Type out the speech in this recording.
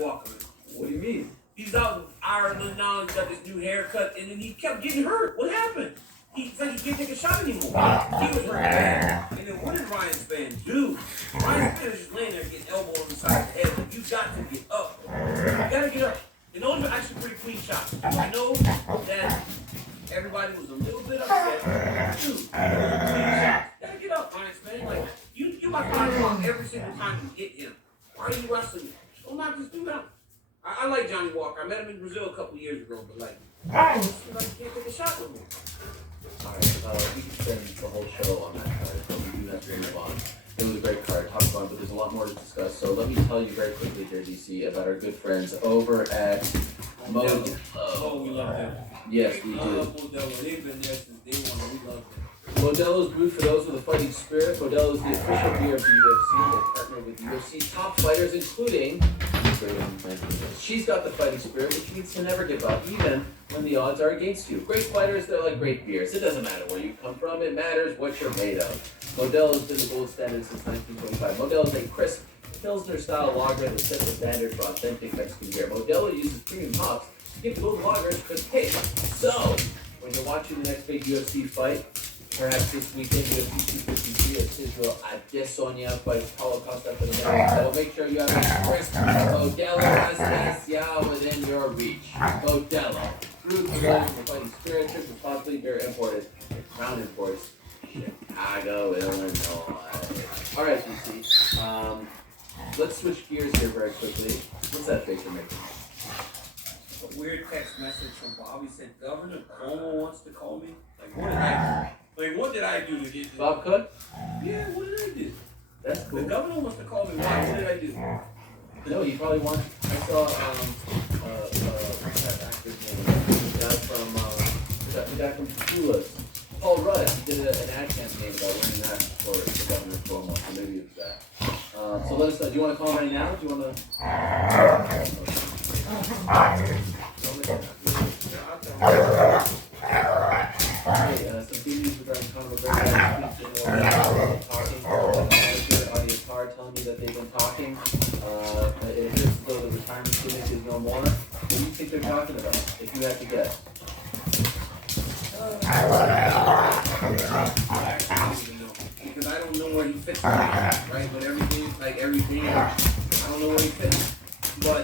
Walker. What do you mean? He's out in Ireland now. He's got this new haircut, and then he kept getting hurt. What happened? It's like he can't take a shot anymore. He was hurt bad. And then what did Ryan Spann do? Ryan Spann is just laying there getting elbowed on the side of the head. Like, you got to get up. You gotta get up. And those were actually pretty clean shots. I know that everybody was a little bit upset. Dude, those were clean shots. You gotta get up, Ryan Spann. Like, you like find every single time you hit him. Why are you wrestling? Don't knock this dude out. I like Johnny Walker. I met him in Brazil a couple years ago, but like, he can't take a shot with me. Alright, we can spend the whole show on that card, but we do have to move on. It was a great card, top fun, but there's a lot more to discuss. So let me tell you very quickly here, DC, about our good friends over at Modelo. Oh, we love them. Yes, we I do. love Modelo. They've been there since day one. We love them. Modelo's brewed for those with a fighting spirit. Modelo is the official beer of the UFC. They partner with UFC top fighters, including she's got the fighting spirit, which means to never give up, even when the odds are against you. Great fighters, they're like great beers. It doesn't matter where you come from, it matters what you're made of. Modelo's been the gold standard since 1925. Modelo is a crisp, Pilsner-style lager that sets the standard for authentic Mexican beer. Modelo uses premium hops to give those lagers crisp taste. So, when you're watching the next big UFC fight, perhaps this weekend, UFC 253 at Israel Adesanya fights Paulo Costa for the medal. So make sure you have a crisp Modelo Especial within your reach. Modelo. Brewed for those with fighting spirit, drink responsibly, beer imported. Crown Imports, Chicago, Illinois. Alright, DC. Let's switch gears here very quickly. What's that face you're making? A weird text message from Bobby said, Governor Cuomo wants to call me. Like, what did I do? Like, what did I do to get this? Bob Cook? Yeah, what did I do? That's cool. The governor wants to call me. Why? What did I do? No, he probably wants. I saw what's that actor's name? The guy from Tula's. Paul Rudd. He did an ad campaign about wearing that for Governor Cuomo. So maybe it was that. So let us know. Do you want to call right now? Do you want to? Hey, some good news regarding Conor McGregor. Audio card telling me that they've been talking. It appears as though the retirement gimmick is no more. What do you think they're talking about? If you had to guess. Because I don't know where he fits, right? But everything, like everything, I don't know where he fits. But